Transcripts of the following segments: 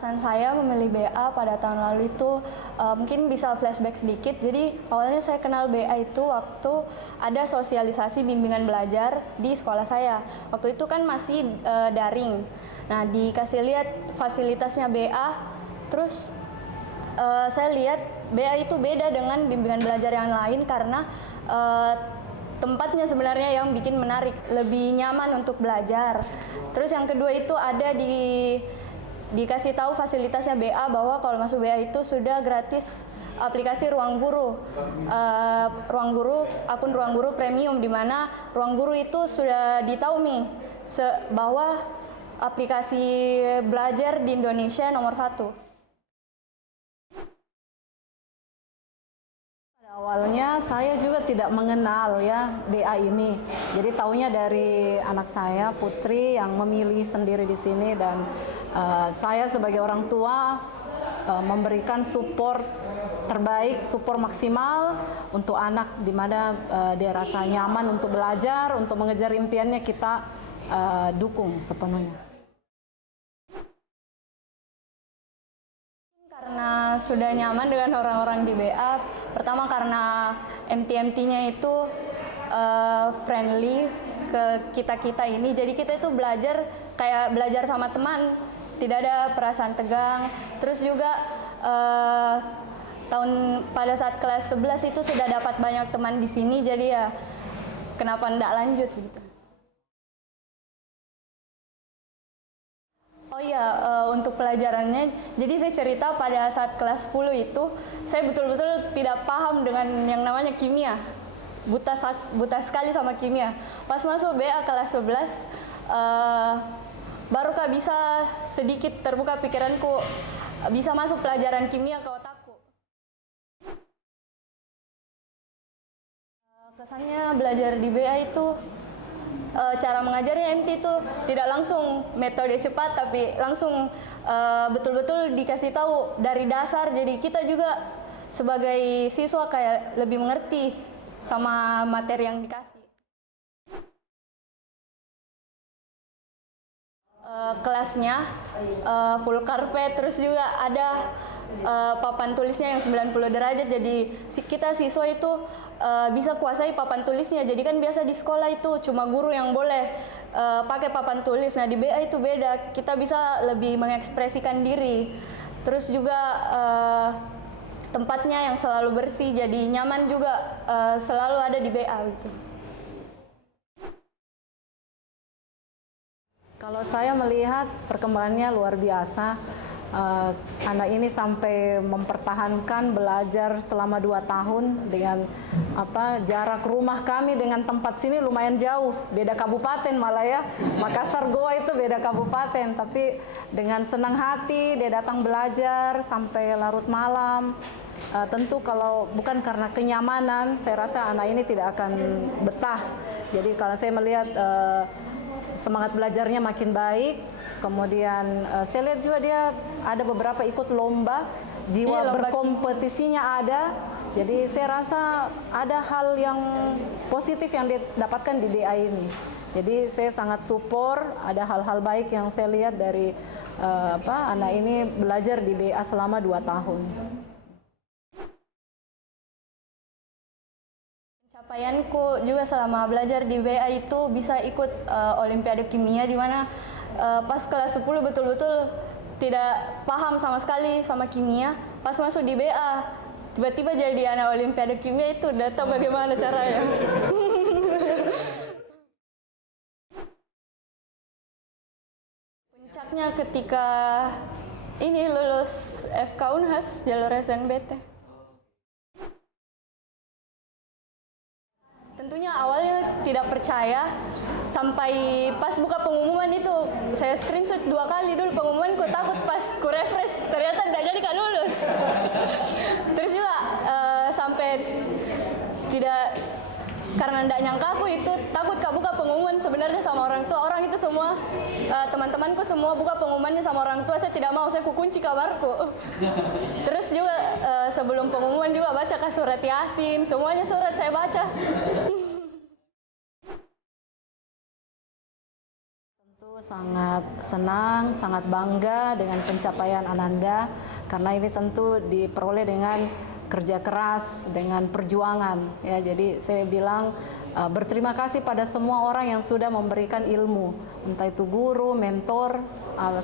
alasan saya memilih BA pada tahun lalu itu mungkin bisa flashback sedikit. Jadi awalnya saya kenal BA itu waktu ada sosialisasi bimbingan belajar di sekolah saya. Waktu itu kan masih daring. Nah, dikasih lihat fasilitasnya BA, terus saya lihat BA itu beda dengan bimbingan belajar yang lain karena tempatnya sebenarnya yang bikin menarik, lebih nyaman untuk belajar. Terus yang kedua itu ada dikasih tahu fasilitasnya BA bahwa kalau masuk BA itu sudah gratis aplikasi Ruang Guru. Akun Ruang Guru Premium, di mana Ruang Guru itu sudah ditahu nih bahwa aplikasi belajar di Indonesia nomor 1. Awalnya saya juga tidak mengenal ya BA ini. Jadi taunya dari anak saya Putri yang memilih sendiri di sini, dan saya sebagai orang tua memberikan support terbaik, support maksimal untuk anak, di mana dia rasa nyaman untuk belajar, untuk mengejar impiannya, kita dukung sepenuhnya. Karena sudah nyaman dengan orang-orang di BA, pertama karena MT-MT-nya itu friendly ke kita-kita ini, jadi kita itu belajar kayak belajar sama teman, tidak ada perasaan tegang. Terus juga pada saat kelas 11 itu sudah dapat banyak teman di sini, jadi ya kenapa enggak lanjut gitu. Oh iya, untuk pelajarannya, jadi saya cerita pada saat kelas 10 itu, saya betul-betul tidak paham dengan yang namanya kimia. Buta sekali sama kimia. Pas masuk BA kelas 11, baru bisa sedikit terbuka pikiranku, bisa masuk pelajaran kimia ke otakku. Kesannya belajar di BA itu, cara mengajarnya MT itu tidak langsung metode cepat, tapi langsung betul-betul dikasih tahu dari dasar. Jadi kita juga sebagai siswa kayak lebih mengerti sama materi yang dikasih. Kelasnya full karpet, terus juga ada papan tulisnya yang 90 derajat, jadi kita siswa itu bisa kuasai papan tulisnya. Jadi kan biasa di sekolah itu cuma guru yang boleh pakai papan tulis. Nah, di BA itu beda, kita bisa lebih mengekspresikan diri. Terus juga tempatnya yang selalu bersih, jadi nyaman juga selalu ada di BA gitu. Kalau saya melihat perkembangannya luar biasa. Anak ini sampai mempertahankan belajar selama 2 tahun dengan jarak rumah kami dengan tempat sini lumayan jauh, beda kabupaten malah ya. Makassar Goa itu beda kabupaten, tapi dengan senang hati dia datang belajar sampai larut malam. Tentu kalau bukan karena kenyamanan, saya rasa anak ini tidak akan betah. Jadi kalau saya melihat semangat belajarnya makin baik. Kemudian saya lihat juga dia ada beberapa ikut lomba, jiwa berkompetisinya ada. Jadi saya rasa ada hal yang positif yang didapatkan di BA ini. Jadi saya sangat support, ada hal-hal baik yang saya lihat dari anak ini belajar di BA selama 2 tahun. Pencapaianku juga selama belajar di BA itu bisa ikut Olimpiade Kimia, di mana pas kelas 10 betul-betul tidak paham sama sekali sama kimia. Pas masuk di BA, tiba-tiba jadi anak Olimpiade Kimia, itu udah tahu bagaimana caranya. Puncaknya ketika ini lulus FK Unhas jalur SNBT. Tentunya awalnya tidak percaya, sampai pas buka pengumuman itu saya screenshot 2 kali dulu pengumumanku, takut pas ku refresh ternyata tidak jadi Kak lulus. Terus juga sampai tidak, karena tidak nyangka aku itu takut Kak buka pengumuman sebenarnya sama orang tua. Orang itu semua teman-temanku semua buka pengumumannya sama orang tua, saya tidak mau, saya kunci kamarku. Terus juga sebelum pengumuman juga baca surat Yasin, semuanya surat saya baca. Sangat senang, sangat bangga dengan pencapaian Ananda karena ini tentu diperoleh dengan kerja keras, dengan perjuangan. Ya, jadi saya bilang berterima kasih pada semua orang yang sudah memberikan ilmu, entah itu guru, mentor,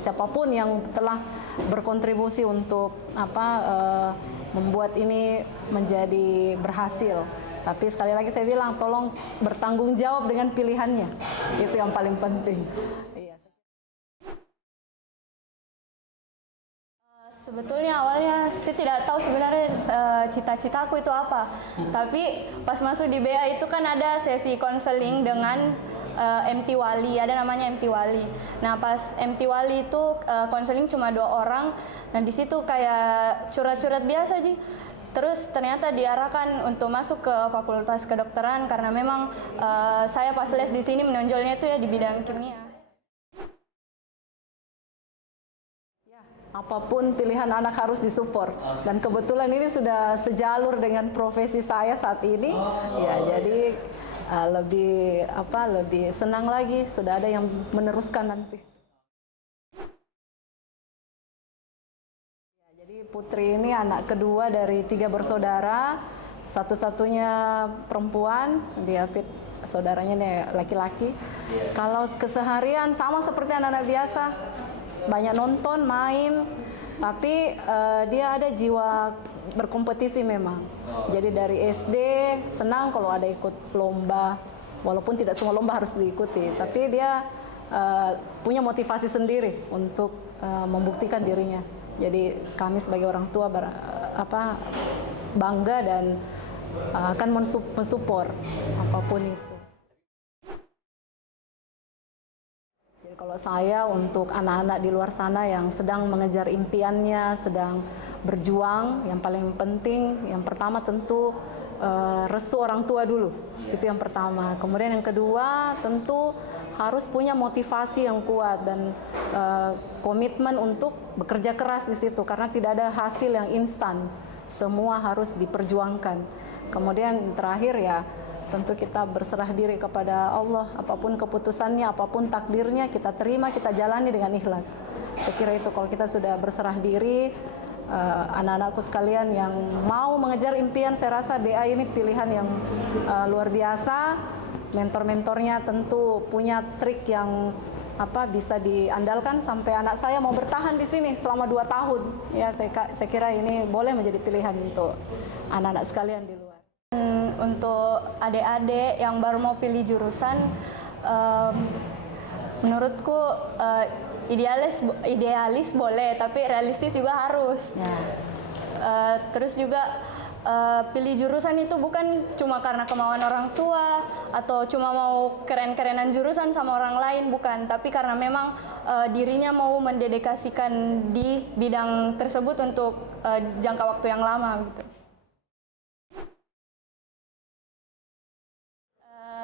siapapun yang telah berkontribusi untuk membuat ini menjadi berhasil. Tapi sekali lagi saya bilang, tolong bertanggung jawab dengan pilihannya. Itu yang paling penting. Sebetulnya awalnya saya tidak tahu sebenarnya cita-citaku itu apa. Tapi pas masuk di BA itu kan ada sesi konseling dengan MT Wali, ada namanya MT Wali. Nah pas MT Wali itu konseling cuma 2 orang, dan di situ kayak curhat-curhat biasa Ji. Terus ternyata diarahkan untuk masuk ke Fakultas Kedokteran karena memang saya pas les di sini menonjolnya itu ya di bidang kimia. Apapun pilihan anak harus disupport, dan kebetulan ini sudah sejalur dengan profesi saya saat ini. Ya, jadi lebih senang lagi, sudah ada yang meneruskan nanti. Ya, jadi Putri ini anak kedua dari 3 bersaudara, satu-satunya perempuan, dia saudaranya nih laki-laki. Kalau keseharian sama seperti anak-anak biasa, banyak nonton, main, tapi dia ada jiwa berkompetisi memang. Jadi dari SD senang kalau ada ikut lomba, walaupun tidak semua lomba harus diikuti, tapi dia punya motivasi sendiri untuk membuktikan dirinya. Jadi kami sebagai orang tua bangga dan akan mensupport apapun itu. Kalau saya untuk anak-anak di luar sana yang sedang mengejar impiannya, sedang berjuang, yang paling penting, yang pertama tentu restu orang tua dulu. Itu yang pertama. Kemudian yang kedua tentu harus punya motivasi yang kuat dan komitmen untuk bekerja keras di situ karena tidak ada hasil yang instan. Semua harus diperjuangkan. Kemudian terakhir ya, tentu kita berserah diri kepada Allah, apapun keputusannya, apapun takdirnya, kita terima, kita jalani dengan ikhlas. Saya kira itu kalau kita sudah berserah diri, anak-anakku sekalian yang mau mengejar impian, saya rasa BA ini pilihan yang luar biasa. Mentor-mentornya tentu punya trik yang bisa diandalkan sampai anak saya mau bertahan di sini selama 2 tahun. Ya, saya kira ini boleh menjadi pilihan untuk anak-anak sekalian di luar. Untuk adik-adik yang baru mau pilih jurusan, menurutku idealis boleh, tapi realistis juga harus. Ya. Terus juga pilih jurusan itu bukan cuma karena kemauan orang tua atau cuma mau keren-kerenan jurusan sama orang lain, bukan. Tapi karena memang dirinya mau mendedikasikan di bidang tersebut untuk jangka waktu yang lama gitu.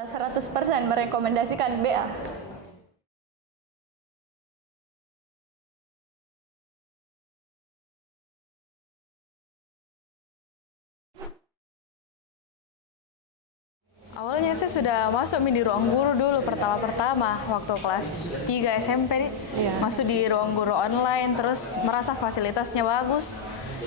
100% merekomendasikan BA. Awalnya saya sudah masuk di ruang guru dulu pertama-pertama waktu kelas 3 SMP nih. Iya. Masuk di ruang guru online, terus merasa fasilitasnya bagus.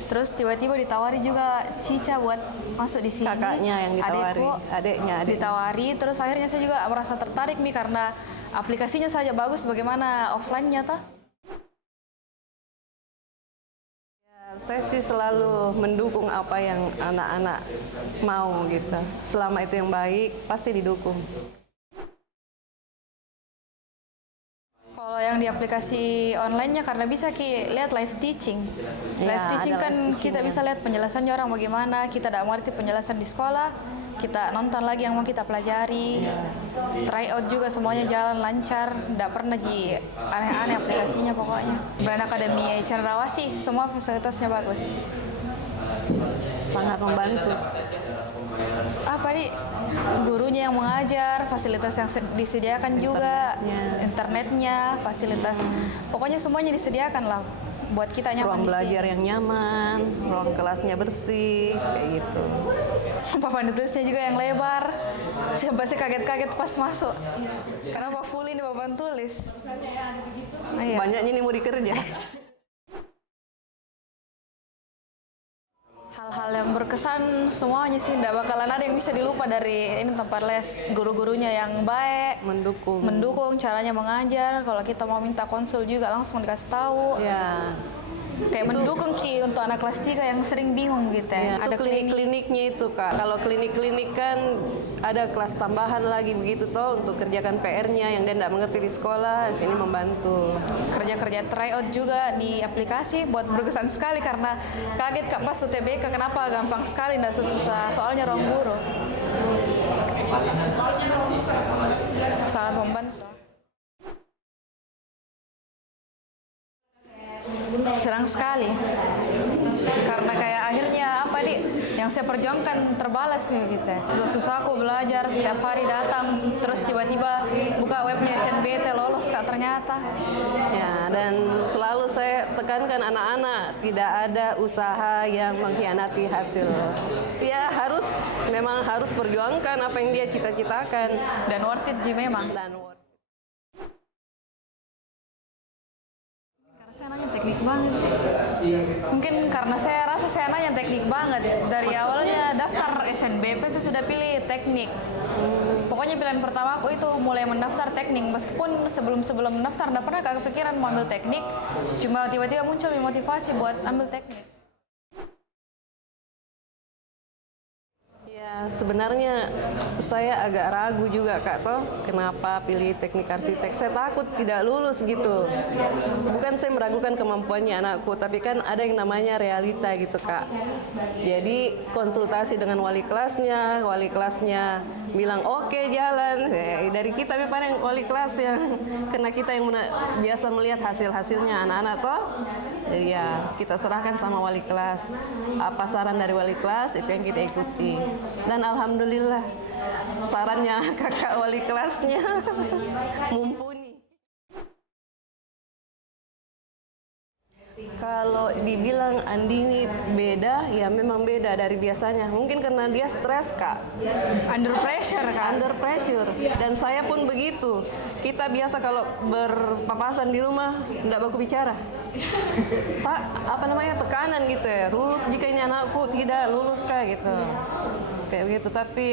Terus tiba-tiba ditawari juga Cica buat masuk di sini. Kakaknya yang ditawari, adiknya. Ditawari, terus akhirnya saya juga merasa tertarik nih karena aplikasinya saja bagus, bagaimana offline-nya toh? Ya, saya sih selalu mendukung apa yang anak-anak mau gitu. Selama itu yang baik, pasti didukung. Kalau yang di aplikasi online-nya karena bisa lihat live teaching. Live teaching kan kita bisa lihat penjelasannya orang bagaimana, kita tidak mengerti penjelasan di sekolah, kita nonton lagi yang mau kita pelajari. Try out juga semuanya jalan lancar, tidak pernah aneh-aneh aplikasinya pokoknya. Brand Academy Cendrawasih, semua fasilitasnya bagus. Sangat membantu. Gurunya yang mengajar, fasilitas yang disediakan juga, internetnya, fasilitas, pokoknya semuanya disediakan lah buat kita nyaman. Ruang belajar yang nyaman, ruang kelasnya bersih, kayak gitu. Papan ditulisnya juga yang lebar. Sampai saya kaget-kaget pas masuk. Kenapa full ini papan tulis? Iya. Banyaknya nih mau dikerja. Hal-hal yang berkesan semuanya sih, tidak bakalan ada yang bisa dilupa dari ini tempat les. Guru-gurunya yang baik, mendukung caranya mengajar. Kalau kita mau minta konsul juga langsung dikasih tahu. Ya. Kayak mendukung Ki untuk anak kelas 3 yang sering bingung gitu ya. Ada klinik-kliniknya itu Kak. Kalau klinik-klinik kan ada kelas tambahan lagi begitu toh untuk kerjakan PR-nya yang dia tidak mengerti di sekolah, sini membantu. Kerja-kerja tryout juga di aplikasi buat berkesan sekali karena kaget Kak pas UTBK kenapa gampang sekali tidak sesusah soalnya ruang guru. Sangat membantu. Senang sekali karena kayak akhirnya apa yang saya perjuangkan terbalas gitu. Susah-susah aku belajar setiap hari datang terus tiba-tiba buka webnya SNBT lolos Kak ternyata. Ya, dan selalu saya tekankan anak-anak tidak ada usaha yang mengkhianati hasil. Dia memang harus perjuangkan apa yang dia cita-citakan Dan worth it Ji memang. Saya nanya teknik banget. Mungkin karena saya rasa saya nanya teknik banget. Dari awalnya daftar SNBP saya sudah pilih teknik. Pokoknya pilihan pertama aku itu mulai mendaftar teknik. Meskipun sebelum mendaftar tidak pernah kepikiran mau ambil teknik. Cuma tiba-tiba muncul motivasi buat ambil teknik. Ya, sebenarnya saya agak ragu juga Kak toh, kenapa pilih teknik arsitek. Saya takut tidak lulus gitu. Bukan saya meragukan kemampuannya anakku, tapi kan ada yang namanya realita gitu Kak. Jadi konsultasi dengan wali kelasnya bilang oke, jalan. Dari kita memang wali kelasnya, karena kita yang biasa melihat hasil-hasilnya anak-anak toh. Jadi ya kita serahkan sama wali kelas. Apa saran dari wali kelas itu yang kita ikuti. Dan alhamdulillah sarannya kakak wali kelasnya mumpuni. Kalau dibilang Andini beda, ya memang beda dari biasanya. Mungkin karena dia stres Kak. Under pressure kan? Under pressure. Dan saya pun begitu. Kita biasa kalau berpapasan di rumah tidak baku bicara. Tekanan gitu ya. Lulus jika ini anakku, tidak lulus Kak gitu. Kayak begitu. Tapi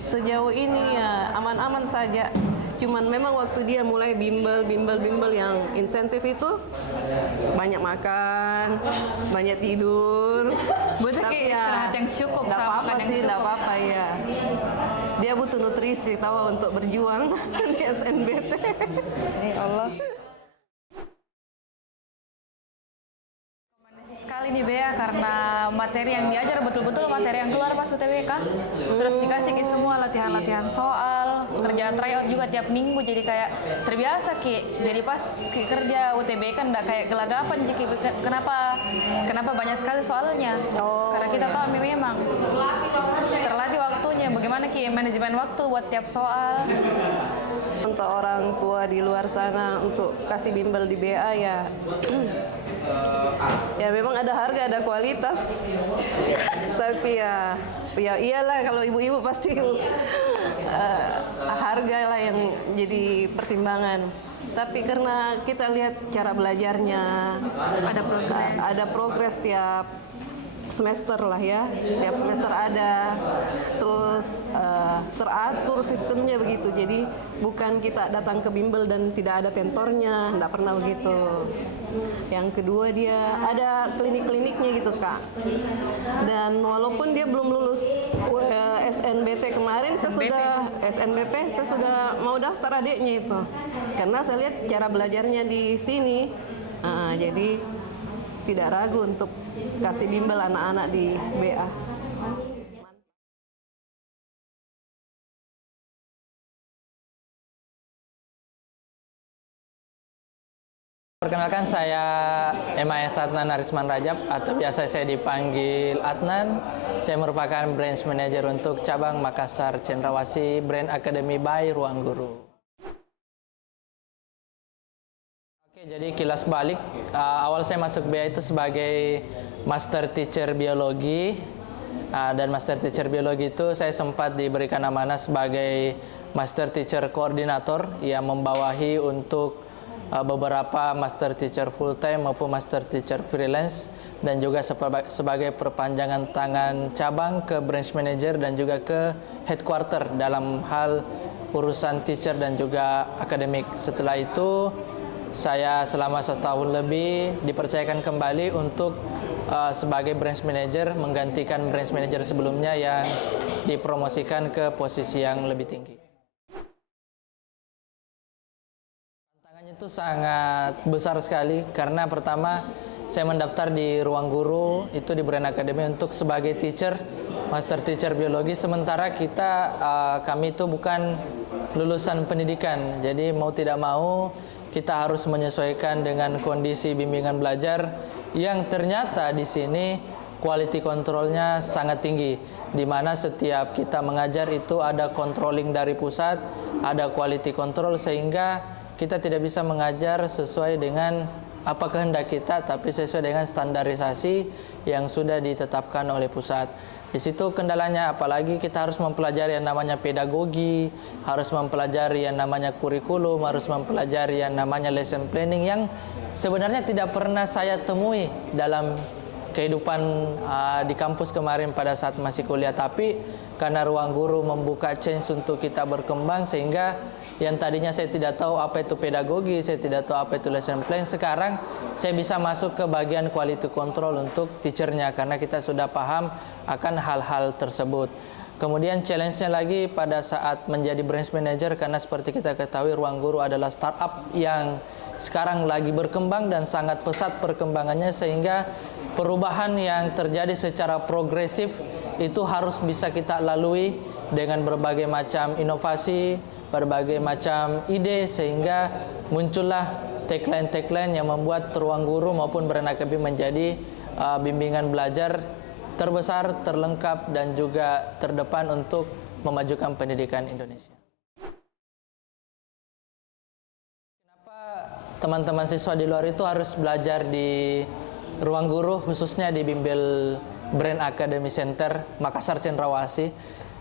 sejauh ini ya aman-aman saja. Cuman memang waktu dia mulai bimbel yang insentif itu banyak makan, banyak tidur. Butuh istirahat yang cukup sama makan yang cukup. Tidak apa-apa ya. Dia butuh nutrisi tahu untuk berjuang di SNBT. Ya Allah. Sekali nih Bea karena materi yang diajar betul-betul materi yang keluar pas UTBK. Terus dikasih ke semua latihan-latihan soal, kerja tryout juga tiap minggu jadi kayak terbiasa Ki. Jadi pas Ki kerja UTBK kan enggak kayak gelagapan Ki. Kenapa banyak sekali soalnya? Karena kita tahu memang terlatih waktunya. Bagaimana Ki manajemen waktu buat tiap soal? Untuk orang tua di luar sana untuk kasih bimbel di BA ya ya memang ada harga ada kualitas tapi ya iyalah kalau ibu-ibu pasti harga lah yang jadi pertimbangan. Tapi karena kita lihat cara belajarnya ada progres tiap semester lah ya, tiap semester ada, terus teratur sistemnya begitu. Jadi bukan kita datang ke bimbel dan tidak ada tentornya, tidak pernah begitu. Yang kedua dia ada klinik-kliniknya gitu Kak. Dan walaupun dia belum lulus SNBT kemarin, SNBP saya sudah mau daftar adiknya itu, karena saya lihat cara belajarnya di sini, jadi tidak ragu untuk kasih bimbel anak-anak di BA. Perkenalkan saya MAS Adnan Arisman Rajab atau biasa saya dipanggil Adnan. Saya merupakan branch manager untuk cabang Makassar Cendrawasih Brand Academy by Ruang Guru. Oke, jadi kilas balik awal saya masuk BA itu sebagai master teacher biologi. dan Master Teacher Biologi itu saya sempat diberikan amanah sebagai Master Teacher Koordinator yang membawahi untuk beberapa Master Teacher Full Time maupun Master Teacher Freelance, dan juga sebagai perpanjangan tangan cabang ke Branch Manager dan juga ke Headquarter dalam hal urusan teacher dan juga akademik. Setelah itu saya selama 1 tahun lebih dipercayakan kembali untuk sebagai Branch Manager, menggantikan Branch Manager sebelumnya yang dipromosikan ke posisi yang lebih tinggi. Tantangannya itu sangat besar sekali karena pertama saya mendaftar di Ruang Guru itu di Brain Academy untuk sebagai teacher, Master Teacher Biologi, sementara kami itu bukan lulusan pendidikan. Jadi mau tidak mau kita harus menyesuaikan dengan kondisi bimbingan belajar yang ternyata di sini quality controlnya sangat tinggi, di mana setiap kita mengajar itu ada controlling dari pusat, ada quality control, sehingga kita tidak bisa mengajar sesuai dengan apa kehendak kita, tapi sesuai dengan standarisasi yang sudah ditetapkan oleh pusat. Di situ kendalanya, apalagi kita harus mempelajari yang namanya pedagogi, harus mempelajari yang namanya kurikulum, harus mempelajari yang namanya lesson planning yang sebenarnya tidak pernah saya temui dalam kehidupan di kampus kemarin pada saat masih kuliah. Tapi karena Ruang Guru membuka chance untuk kita berkembang, sehingga yang tadinya saya tidak tahu apa itu pedagogi, saya tidak tahu apa itu lesson plan, sekarang saya bisa masuk ke bagian quality control untuk teachernya karena kita sudah paham akan hal-hal tersebut. Kemudian challenge-nya lagi pada saat menjadi branch manager, karena seperti kita ketahui Ruang Guru adalah startup yang sekarang lagi berkembang dan sangat pesat perkembangannya, sehingga perubahan yang terjadi secara progresif itu harus bisa kita lalui dengan berbagai macam inovasi, berbagai macam ide, sehingga muncullah tagline-tagline yang membuat Ruang Guru maupun Brain Academy menjadi bimbingan belajar terbesar, terlengkap, dan juga terdepan untuk memajukan pendidikan Indonesia. Kenapa teman-teman siswa di luar itu harus belajar di Ruang Guru, khususnya di Bimbel Brain Academy Center Makassar Cendrawasih?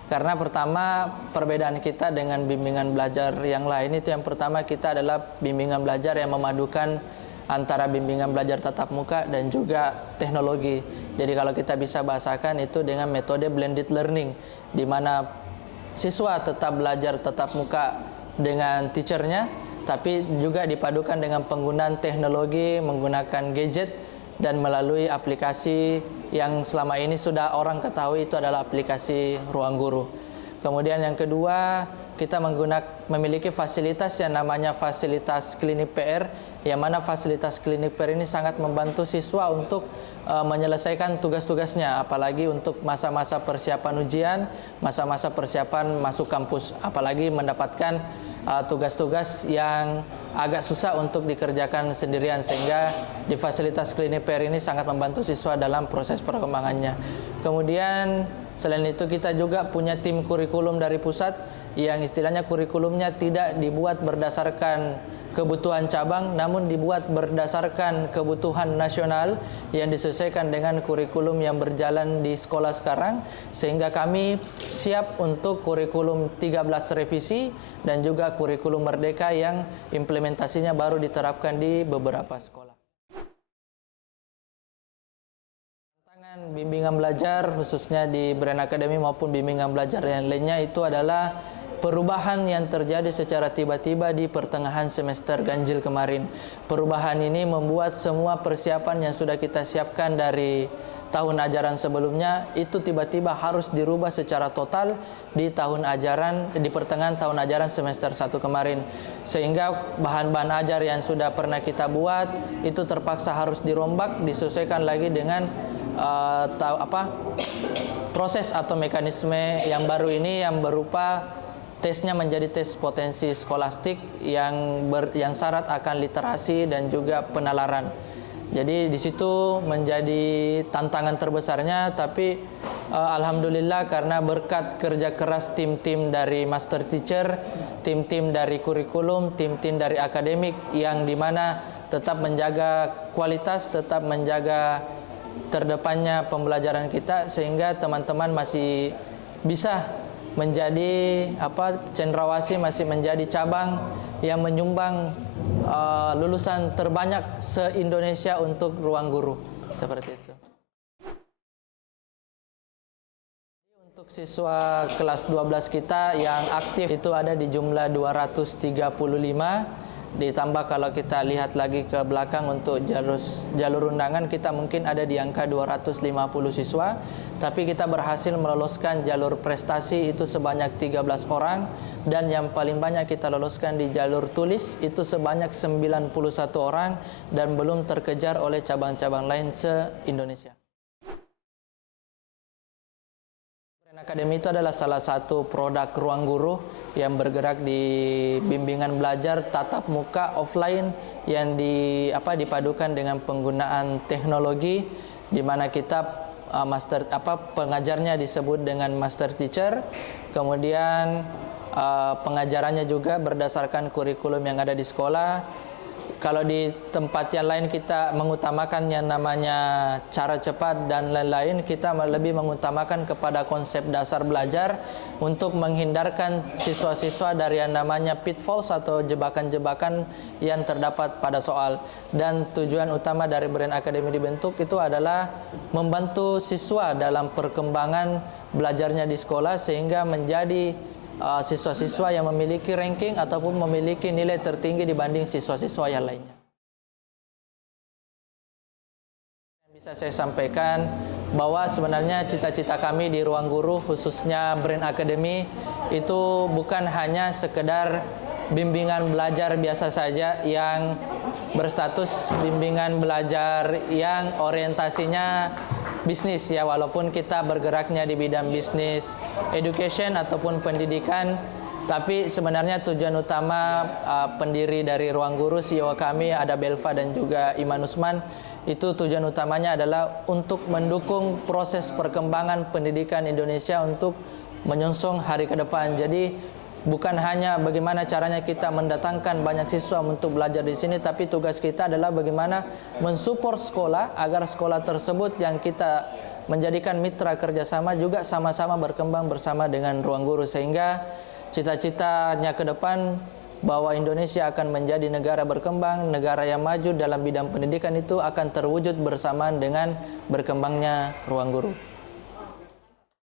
Karena pertama, perbedaan kita dengan bimbingan belajar yang lain itu, yang pertama kita adalah bimbingan belajar yang memadukan antara bimbingan belajar tatap muka dan juga teknologi. Jadi kalau kita bisa bahasakan itu dengan metode blended learning, di mana siswa tetap belajar tatap muka dengan teachernya, tapi juga dipadukan dengan penggunaan teknologi, menggunakan gadget, dan melalui aplikasi yang selama ini sudah orang ketahui itu adalah aplikasi Ruang Guru. Kemudian yang kedua, kita memiliki fasilitas yang namanya fasilitas klinik PR, yang mana fasilitas klinik PR ini sangat membantu siswa untuk menyelesaikan tugas-tugasnya, apalagi untuk masa-masa persiapan ujian, masa-masa persiapan masuk kampus, apalagi mendapatkan tugas-tugas yang agak susah untuk dikerjakan sendirian, sehingga di fasilitas klinik PR ini sangat membantu siswa dalam proses perkembangannya. Kemudian selain itu kita juga punya tim kurikulum dari pusat yang istilahnya kurikulumnya tidak dibuat berdasarkan kebutuhan cabang, namun dibuat berdasarkan kebutuhan nasional yang disesuaikan dengan kurikulum yang berjalan di sekolah sekarang, sehingga kami siap untuk kurikulum 13 revisi dan juga kurikulum merdeka yang implementasinya baru diterapkan di beberapa sekolah. Tantangan bimbingan belajar khususnya di Brain Academy maupun bimbingan belajar yang lainnya itu adalah perubahan yang terjadi secara tiba-tiba di pertengahan semester ganjil kemarin. Perubahan ini membuat semua persiapan yang sudah kita siapkan dari tahun ajaran sebelumnya itu tiba-tiba harus dirubah secara total di pertengahan tahun ajaran semester 1 kemarin. Sehingga bahan-bahan ajar yang sudah pernah kita buat itu terpaksa harus dirombak, disesuaikan lagi dengan proses atau mekanisme yang baru ini, yang berupa tesnya menjadi tes potensi skolastik yang syarat akan literasi dan juga penalaran. Jadi di situ menjadi tantangan terbesarnya, tapi alhamdulillah karena berkat kerja keras tim-tim dari master teacher, tim-tim dari kurikulum, tim-tim dari akademik yang dimana tetap menjaga kualitas, tetap menjaga terdepannya pembelajaran kita sehingga teman-teman masih bisa menjadi Cendrawasih masih menjadi cabang yang menyumbang lulusan terbanyak se-Indonesia untuk ruang guru seperti itu. Untuk siswa kelas 12 kita yang aktif itu ada di jumlah 235, ditambah kalau kita lihat lagi ke belakang untuk jalur undangan kita mungkin ada di angka 250 siswa, tapi kita berhasil meloloskan jalur prestasi itu sebanyak 13 orang, dan yang paling banyak kita loloskan di jalur tulis itu sebanyak 91 orang, dan belum terkejar oleh cabang-cabang lain se-Indonesia. Akademi itu adalah salah satu produk ruang guru yang bergerak di bimbingan belajar tatap muka offline yang dipadukan dengan penggunaan teknologi, di mana kita pengajarnya disebut dengan master teacher, kemudian pengajarannya juga berdasarkan kurikulum yang ada di sekolah. Kalau di tempat yang lain kita mengutamakan yang namanya cara cepat dan lain-lain, kita lebih mengutamakan kepada konsep dasar belajar untuk menghindarkan siswa-siswa dari yang namanya pitfalls atau jebakan-jebakan yang terdapat pada soal. Dan tujuan utama dari Brain Academy dibentuk itu adalah membantu siswa dalam perkembangan belajarnya di sekolah sehingga menjadi siswa-siswa yang memiliki ranking ataupun memiliki nilai tertinggi dibanding siswa-siswa yang lainnya. Bisa saya sampaikan bahwa sebenarnya cita-cita kami di Ruang Guru, khususnya Brain Academy, itu bukan hanya sekedar bimbingan belajar biasa saja yang berstatus bimbingan belajar yang orientasinya bisnis ya, walaupun kita bergeraknya di bidang bisnis, education ataupun pendidikan, tapi sebenarnya tujuan utama pendiri dari Ruang Guru, CEO kami ada Belva dan juga Iman Usman, itu tujuan utamanya adalah untuk mendukung proses perkembangan pendidikan Indonesia untuk menyongsong hari ke depan. Jadi bukan hanya bagaimana caranya kita mendatangkan banyak siswa untuk belajar di sini, tapi tugas kita adalah bagaimana mensupport sekolah agar sekolah tersebut yang kita menjadikan mitra kerjasama juga sama-sama berkembang bersama dengan Ruang Guru, sehingga cita-citanya ke depan bahwa Indonesia akan menjadi negara berkembang, negara yang maju dalam bidang pendidikan itu akan terwujud bersamaan dengan berkembangnya Ruang Guru.